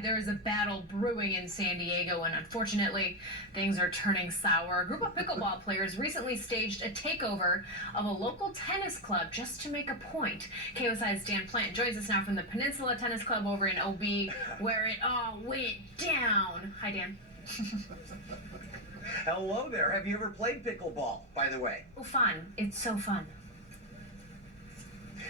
outside, there is a battle brewing in San Diego, and unfortunately, things are turning sour. A group of pickleball players recently staged a takeover of a local tennis club just to make a point. KOSI's Dan Plant joins us now from the Peninsula Tennis Club over in OB, where it all went down. Hi, Dan. Hello there. Have you ever played pickleball, by the way? Oh, fun. It's so fun.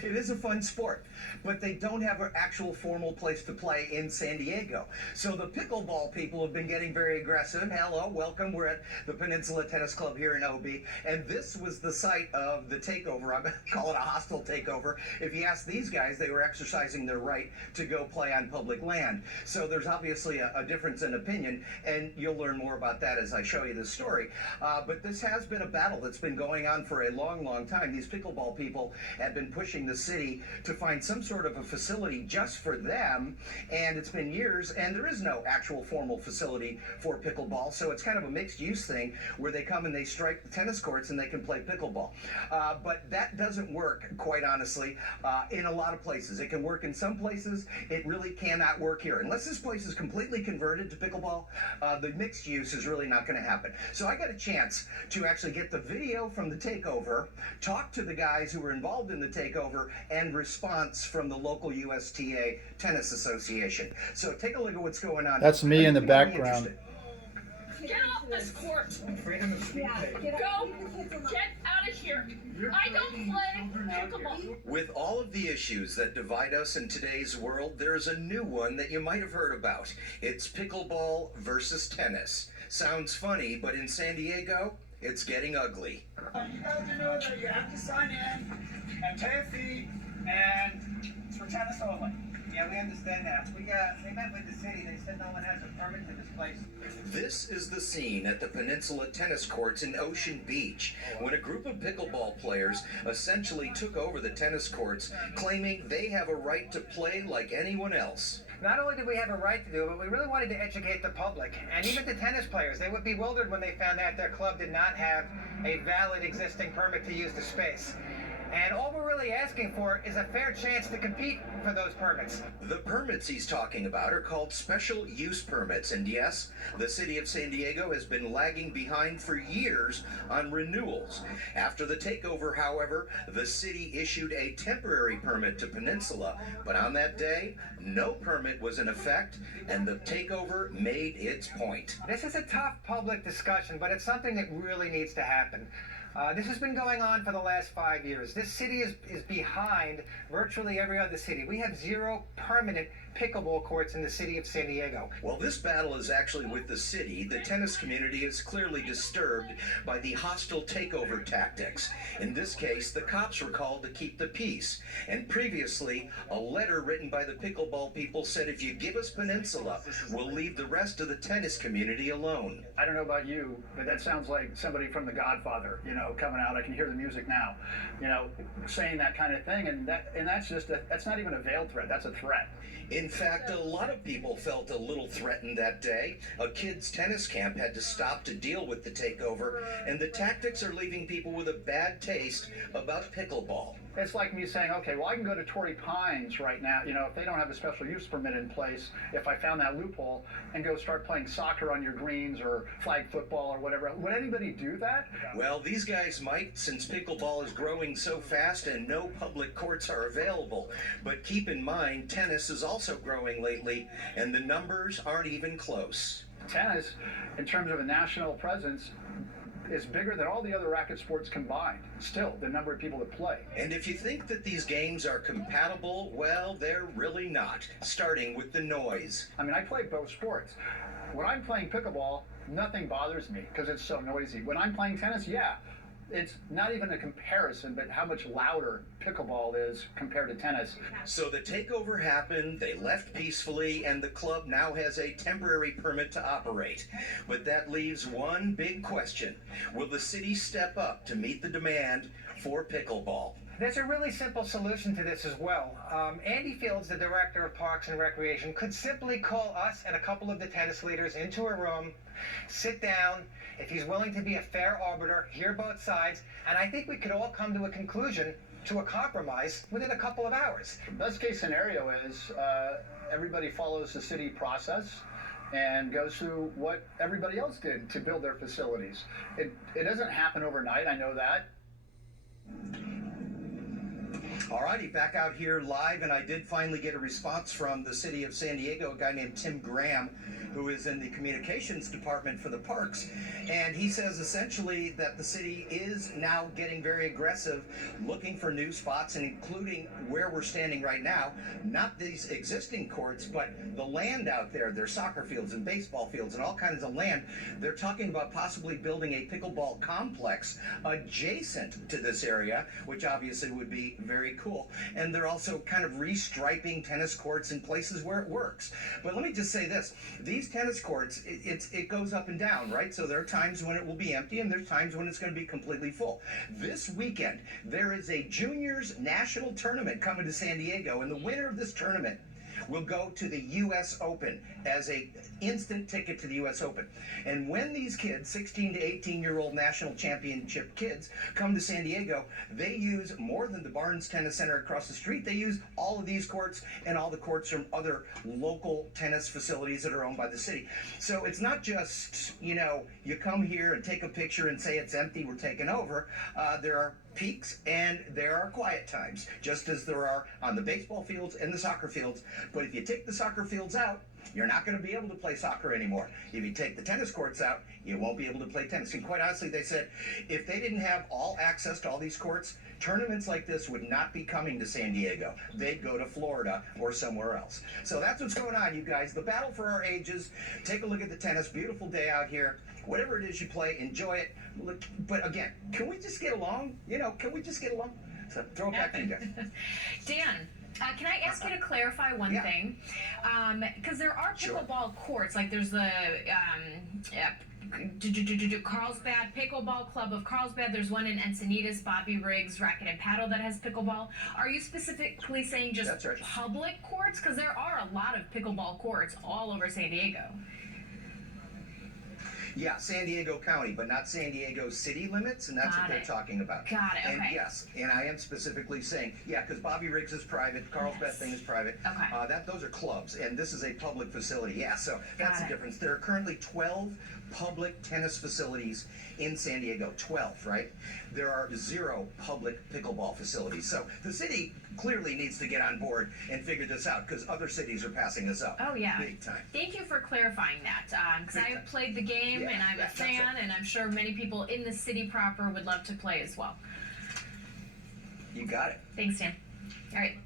It is a fun sport, but they don't have an actual formal place to play in San Diego. So the pickleball people have been getting very aggressive. Hello, welcome. We're at the Peninsula Tennis Club here in OB, and this was the site of the takeover. I'm going to call it a hostile takeover. If you ask these guys, they were exercising their right to go play on public land. So there's obviously a difference in opinion, and you'll learn more about that as I show you this story. But this has been a battle that's been going on for a long, long time. These pickleball people have been pushing the city to find some sort of a facility just for them, and it's been years, and there is no actual formal facility for pickleball, so it's kind of a mixed use thing where they come and they strike the tennis courts and they can play pickleball. But that doesn't work, quite honestly, in a lot of places. It can work in some places. It really cannot work here. Unless this place is completely converted to pickleball, the mixed use is really not going to happen. So I got a chance to actually get the video from the takeover, talk to the guys who were involved in the takeover, and response from the local USTA Tennis Association. So take a look at what's going on. That's me in the background. Get off this court! Go! Get out of here! I don't play pickleball! With all of the issues that divide us in today's world, there's a new one that you might have heard about. It's pickleball versus tennis. Sounds funny, but in San Diego, it's getting ugly. You guys know that you have to sign in and pay a fee, and it's for tennis only. Yeah, we understand that. We met with the city. They said no one has a permit to this place. This is the scene at the Peninsula Tennis Courts in Ocean Beach, when a group of pickleball players essentially took over the tennis courts, claiming they have a right to play like anyone else. Not only did we have a right to do it, but we really wanted to educate the public. And even the tennis players, they were bewildered when they found out their club did not have a valid existing permit to use the space. And all we're really asking for is a fair chance to compete for those permits. The permits he's talking about are called special use permits, and yes, the city of San Diego has been lagging behind for years on renewals. After the takeover, however, the city issued a temporary permit to Peninsula, but on that day, no permit was in effect, and the takeover made its point. This is a tough public discussion, but it's something that really needs to happen. This has been going on for the last 5 years. This city is behind virtually every other city. We have 0 permanent pickleball courts in the city of San Diego. Well, this battle is actually with the city. The tennis community is clearly disturbed by the hostile takeover tactics. In this case, the cops were called to keep the peace. And previously, a letter written by the pickleball people said, if you give us Peninsula, we'll leave the rest of the tennis community alone. I don't know about you, but that sounds like somebody from The Godfather, coming out. I can hear the music now, saying that kind of thing. And that's not even a veiled threat. That's a threat. In fact, a lot of people felt a little threatened that day. A kids' tennis camp had to stop to deal with the takeover, and the tactics are leaving people with a bad taste about pickleball. It's like me saying, okay, well, I can go to Torrey Pines right now, if they don't have a special use permit in place, if I found that loophole, and go start playing soccer on your greens or flag football or whatever. Would anybody do that? Well, these guys might, since pickleball is growing so fast and no public courts are available. But keep in mind, tennis is also growing lately, and the numbers aren't even close. Tennis, in terms of a national presence, is bigger than all the other racket sports combined. Still, the number of people that play. And if you think that these games are compatible, well, they're really not, starting with the noise. I mean, I play both sports. When I'm playing pickleball, nothing bothers me because it's so noisy. When I'm playing tennis, yeah, it's not even a comparison, but how much louder pickleball is compared to tennis. So the takeover happened, they left peacefully, and the club now has a temporary permit to operate. But that leaves one big question. Will the city step up to meet the demand for pickleball? There's a really simple solution to this as well. Andy Fields, the director of Parks and Recreation, could simply call us and a couple of the tennis leaders into a room, sit down. If he's willing to be a fair arbiter, hear both sides, and I think we could all come to a conclusion to a compromise within a couple of hours. Best case scenario is everybody follows the city process and goes through what everybody else did to build their facilities. It doesn't happen overnight, I know that. Alrighty, back out here live, and I did finally get a response from the city of San Diego, a guy named Tim Graham, who is in the communications department for the parks, and he says essentially that the city is now getting very aggressive, looking for new spots, and including where we're standing right now, not these existing courts, but the land out there. There's soccer fields and baseball fields and all kinds of land. They're talking about possibly building a pickleball complex adjacent to this area, which obviously would be very cool. And they're also kind of restriping tennis courts in places where it works. But let me just say this, these tennis courts, it goes up and down, right? So there are times when it will be empty and there's times when it's going to be completely full. This weekend, there is a juniors national tournament coming to San Diego, and the winner of this tournament will go to the U.S. Open as a instant ticket to the U.S. Open. And when these kids, 16 to 18-year-old national championship kids, come to San Diego, they use more than the Barnes Tennis Center across the street. They use all of these courts and all the courts from other local tennis facilities that are owned by the city. So it's not just, you know, you come here and take a picture and say it's empty, we're taking over. There are peaks and there are quiet times, just as there are on the baseball fields and the soccer fields. But if you take the soccer fields out, you're not going to be able to play soccer anymore. If you take the tennis courts out, you won't be able to play tennis. And quite honestly, they said if they didn't have all access to all these courts, tournaments like this would not be coming to San Diego. They'd go to Florida or somewhere else. So that's what's going on, you guys. The battle for our ages. Take a look at the tennis. Beautiful day out here. Whatever it is you play, enjoy it. Look, but again, can we just get along? You know, can we just get along? So throw it back to you guys. Dan, can I ask you to clarify one thing? Because there are pickleball courts, like there's the Carlsbad Pickleball Club of Carlsbad. There's one in Encinitas, Bobby Riggs Racket and Paddle, that has pickleball. Are you specifically saying just public courts? Because there are a lot of pickleball courts all over San Diego. Yeah, San Diego County, but not San Diego city limits, and that's what they're talking about. Got it, And okay. yes, and I am specifically saying, yeah, because Bobby Riggs is private, Carlsbad thing is private. Okay. Those are clubs, and this is a public facility. Yeah, so that's the Got it. difference. There are currently 12 public tennis facilities in San Diego, 12, right? There are 0 public pickleball facilities. So the city clearly needs to get on board and figure this out, because other cities are passing us up. Oh, yeah. Big time. Thank you for clarifying that, because I have played the game, and I'm a that's fan, and I'm sure many people in the city proper would love to play as well. You got it. Thanks, Dan. All right.